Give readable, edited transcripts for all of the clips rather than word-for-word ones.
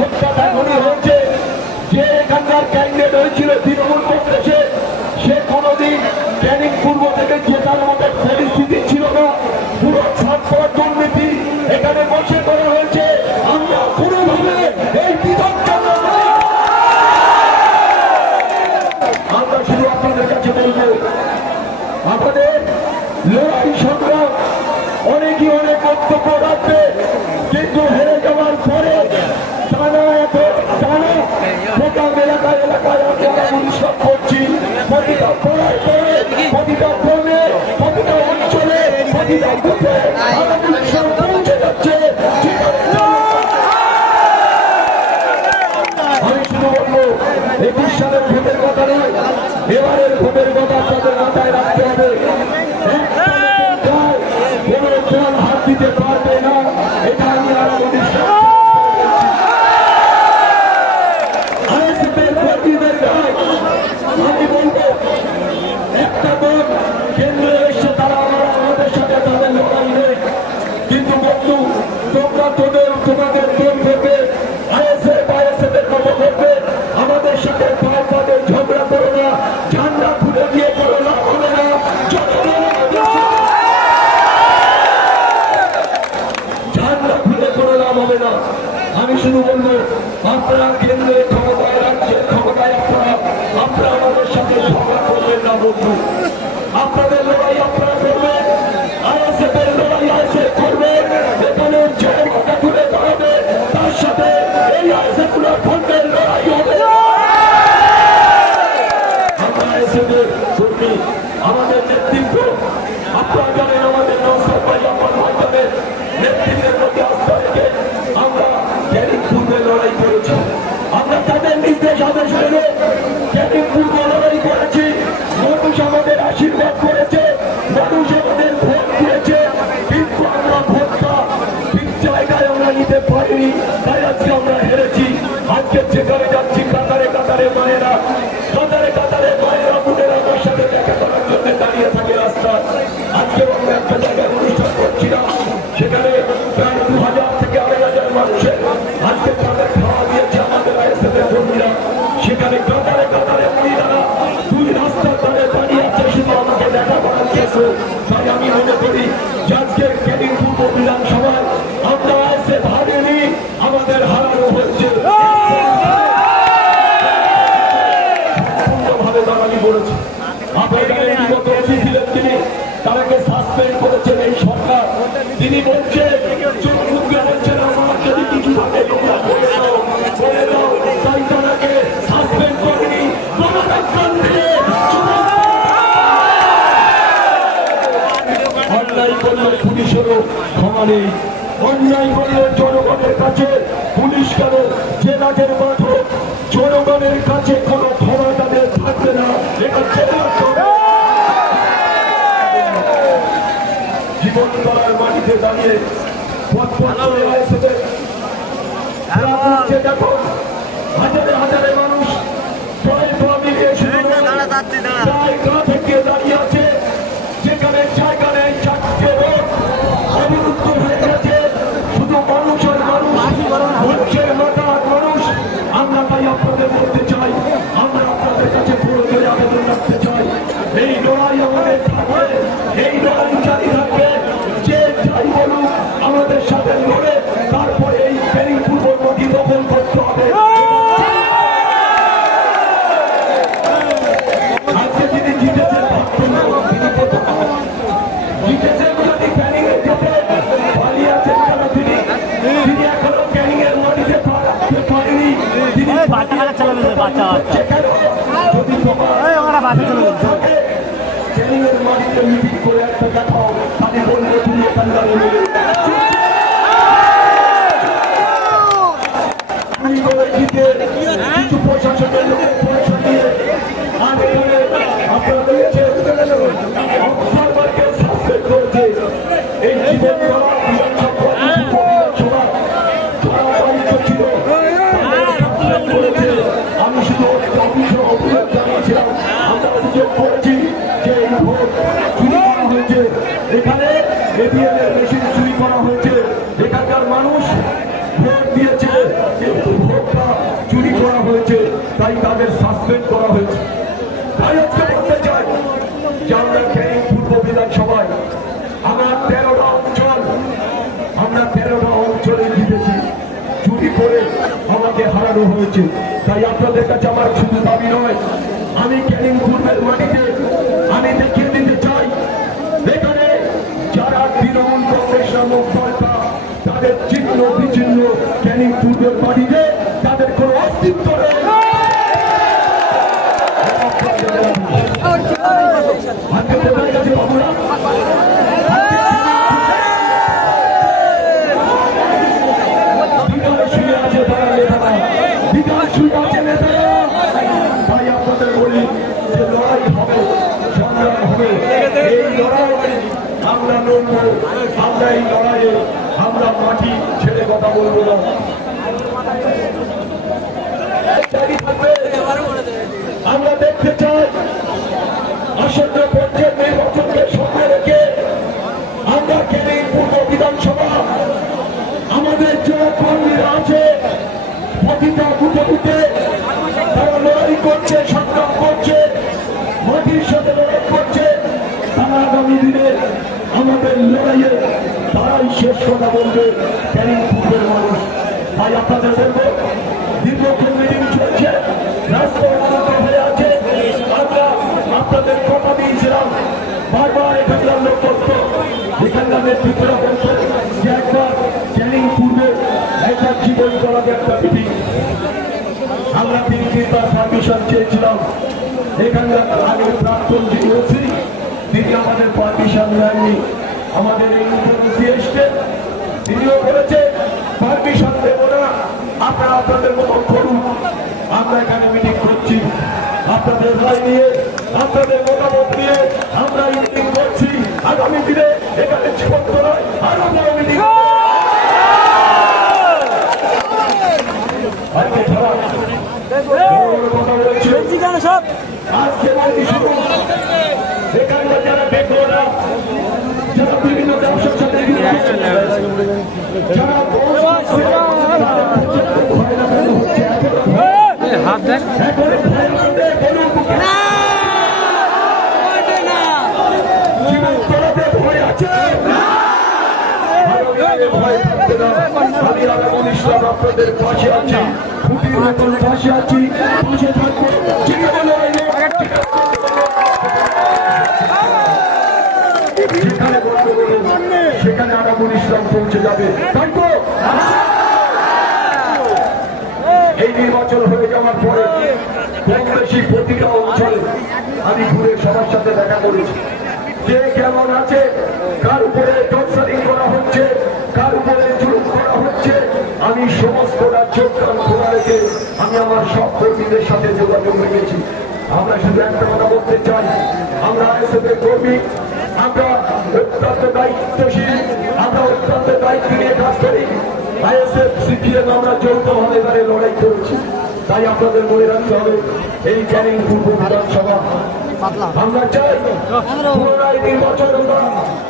ভোটটা এখনই হয়েছে। যে এখানকার ক্যান্ডিডেট হয়েছিল তৃণমূল কংগ্রেসে, সে কোনোদিন ক্যানিং পূর্ব থেকে জেতার মতো পরিস্থিতি ছিল না। পুরো ছাত্র দুর্নীতি এখানে বসে করা হয়েছে। আমরা কোনোভাবে এই বিধানটা আমরা শুধু আপনাদের কাছে বলবো, আমাদের লড়াই সংগ্রাম অনেকই অনেক বক্তব্য রাখবে, কিন্তু হেরে যাওয়ার পরে প্রোগ্রাম এলাকায় এলাকায় আমরা উৎসব করছি। প্রতিটা পড়ায় পড়ে, প্রতিটা গ্রামে, প্রতিটা অঞ্চলে, প্রতিটা বুথে উৎসব পৌঁছে যাচ্ছে। আমি শুধু বলবো, 21 সালের ভোটের কথা নয়, এবারের ভোটের কথা তাদের মাথায় রাখতে হবে। কোন দল হাত দিতে পারবে না, এটা আমি আর আমি বলবো, একটা দল কেন্দ্রে এসে তারা আমাদের সাথে তাদের লড়াই নেই, কিন্তু বন্ধু তোমরা তোমাদের দল থেকে আইএসএফ এর মতো করবে, আমাদের সাথে পায়ে ঝগড়া করো না, ঝান্ডা খুলে দিয়ে করো না, হবে না। ঝান্ডা খুলে করো না, হবে না। আমি শুধু বলবো, আপনারা কেন্দ্রে ক্ষমতায় রাখছেন, ক্ষমতায় আপনারা আমাদের সাথে ঝগড়া করবেন না বন্ধু। আপনাদের লড়াই আপনারা করবেন, আইএসএফ এর লড়াই আইএসএফ করবেন। এখানে যে মাথা তুলে দাঁড়াবে তার সাথে এই আইএসএফ ফ্রন্টের লড়াই হবে। আমরা আইএসএফ এর কর্মী, আমাদের নেতৃত্ব আপনারা জানেন, আমাদের নওশাদ ভাই আমার ভাইজানের নেতৃত্বের মধ্যে আস্থা রেখে আমরা ক্যানিং পূর্বে লড়াই করেছি। আমরা তাদের নির্দেশ আদেশ মেনে ক্যানিং পূর্বে লড়াই করেছি। মানুষ আমাদের আশীর্বাদ করেছে, মানুষ আমাদের ভোট দিয়েছে, কিন্তু আমরা ভোটটা ঠিক জায়গায় আমরা নিতে পারিনি, তাই আজকে আমরা হেরেছি। আজকে যেখানে যাচ্ছি কাতারে কাতারে মায়েরা, কাতারে কাতারে মায়েরা বোনেরা আমার সাথে দেখা করার জন্য দাঁড়িয়ে থাকে রাস্তায়। আজকে আমরা একটা জায়গায় অনুষ্ঠান করছিলাম, সেখানে প্রায় 2000 থেকে 2500 মানুষের আজকে তাদের খাওয়া দিয়েছে আমাদের আইএসএফ এর কর্মীরা। সেখানে কাতারে কাতারে মহিলারা দুই রাস্তার ধারে দাঁড়িয়ে আছে শুধু আমাকে দেখা করার জন্য। তাই আমি মনে করি যে আজকে ক্যানিং পূর্ব বিধানসভায় আমরা আইএসএফ হারিনি, আমাদের হারানো হচ্ছে। সম্পূর্ণভাবে দাঁড়ানি করেছে। আপনারা বিগত এমপি ছিলেন তিনি, তাকে সাসপেন্ড করেছেন এই সরকার। তিনি বলছেন, বলছেন আমার যদি কিছু থাকে বলে দাও, তাই তাকে সাসপেন্ড করেনি। অন্যায় করলে পুলিশেরও ক্ষমা নেই, অন্যায় করলে জনগণের কাছে পুলিশ কেন যে রাজের মাঠে জনগণের কাছে কোনো ক্ষমা তাদের থাকবে না। এটা জীবন করার মাটিতে দাঁড়িয়ে দেখো হাজারে হাজারে মানুষ থেকে দাঁড়িয়ে আছে, যেখানে জায়গা নেই, চারটে রোড অবরুদ্ধ হয়ে গেছে, শুধু মানুষের মানুষ, মঞ্চের মাথার মানুষ। আমরা তাই আপনাদের বলতে চাই, আমরা আপনাদের কাছে পুরো আবেদন রাখতে চাই, এই লড়াই আমাদের থাকবে, এই লড়াই জারি থাকবে। যে যাই বলুক আমাদের সাথে লড়ে তারপরে এই ক্যানিং পূর্ব নদী দখল করতে হবে। আজকে যিনি জিতেছেন জিতেছেন যদি ক্যানিং এ যেতে পালিয়ে আছেন কেন তিনি এখনো ক্যানিং এর মাটিতে পা রাখতে পারেনি। তিনি যদি ক্যানিং এর মাটিতে মিটিং করে একটা দেখাও, তাদের বলবে তুমি এখানে দাঁড়িয়ে কিছু প্রশাসনের লোকের পয়সা দিয়ে আপনাদেরকে সাসপেন্ড করেছে। এই জীবন আমি শুধু অফিসে অভিযোগ জানিয়েছিলাম, আমরা অভিযোগ করেছি যে এই ভোট চুরি করা হয়েছে, এখানে এটিএম এর মেশিন চুরি করা হয়েছে। এখানকার মানুষ ভোট দিয়েছে, কিন্তু সাসপেন্ড করা হয়েছে। তাই আজকে বলতে চাই যে আমরা ক্যানিং পূর্ব বিধানসভায় আমার 13টা অঞ্চলে জিতেছি, চুরি করে আমাকে হারানো হয়েছে। তাই আপনাদের কাছে আমার শুধু দাবি নয়, আমি ক্যানিং পূর্বের মাটিতে আমি দেখিয়ে দিতে চাই এখানে যারা তৃণমূল কংগ্রেস নামক দলটা তাদের চিহ্ন বিচিহ্ন ক্যানিং পূর্বের মাটিতে তাদের কোনো অস্তিত্ব নেই। তাই আপনাদের বলি যে লড়াই হবে, সংগ্রাম হবে, এই লড়াই আমরা লড়বো। আমরা এই লড়াইয়ে আমরা মাটি ছেড়ে কথা বলবো না। আমরা দেখতে চাই আসন্ন পর্যায়ের নির্বাচনকে সামনে রেখে আমরা ক্যানিং পূর্ব বিধানসভা আমাদের যে কর্মীরা আছে প্রতিটা বুথে বুথে তারা লড়াই করছে, সংগ্রাম করছে, মাটির সাথে লড়াই করছে। তারা আগামী দিনে আমাদের লড়াইয়ে তারাই শেষ কথা বলবে ক্যানিং পূর্বের মানুষ। তাই আপনাদের বলবো দীর্ঘক্ষণ মিটিং চলছে, রাস্তা উন্নত হয়ে আছে। আমরা আপনাদের কথা দিয়েছিলাম বারবার এখানকার লোকতত্ত্ব এখানকার নেতৃত্বরা বলতো যে একবার ক্যানিং পূর্বে একটা জীবন চলাতে একটা মিটিং আমরা 3-4বার পারমিশন চেয়েছিলাম। এখানকার আগে প্রাক্তন যিনি ওসি তিনি আমাদের পারমিশন নেননি। আমাদের এই উপস্থিত এসছেন, তিনিও বলেছে পারমিশন দেব না, আপনারা আপনাদের মতো করুন। আমরা এখানে মিটিং করছি আপনাদের রায় নিয়ে, আপনাদের মতামত নিয়ে আমরা এই মিটিং করছি। আগামী দিনে এখানে জীবন তোলায় আরো বড় মিটিং এখানকার যারা বেকাররা, যারা বিভিন্ন ব্যবসার সাথে যারা হাত দেন আমি আলামুল ইসলাম আপনাদের পাশে আছি, খুঁটির মতন পাশে আছি, পাশে থাকবো। যেখানে সেখানে আলামুল ইসলাম পৌঁছে যাবে। এই নির্বাচন হয়ে যাওয়ার পরে কম বেশি প্রতিটা অঞ্চলে আমি ঘুরে সবার সাথে দেখা করেছি, কে কেমন আছে, কার উপরে টর্চারিং করা হচ্ছে, কার উপরে জুলুম করা হচ্ছে। আমি সমস্ত চোখ কান খোলা রেখে আমি আমার সব কর্মীদের সাথে যোগাযোগ রেখেছি। আমরা শুধু একটা কথা বলতে চাই, আমরা আইএসএফ এর কর্মী, আমরা অত্যন্ত দায়িত্বশীল, আমরা অত্যন্ত দায়িত্ব নিয়ে কাজ করি। আইএসএফ সিপিএম আমরা যৌথভাবে এবারে লড়াই করেছি। তাই আপনাদের মনে রাখতে হবে এই ক্যানিং পূর্ব বিধানসভা আমরা চাই পুনরায় নির্বাচন। আমরা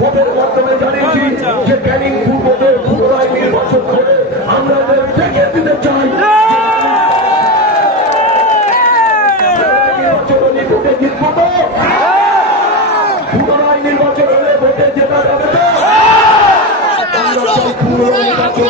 ভোটের মাধ্যমে জানিয়েছি যে ক্যানিং পূর্বতে পুনরায় নির্বাচন করে আমরা দেখে দিতে চাই নির্বাচন ভোটে জিতবো তো, পুনরায় নির্বাচন হলে ভোটে জেতা যাবে তো। আমরা চাই পুনরায় নির্বাচন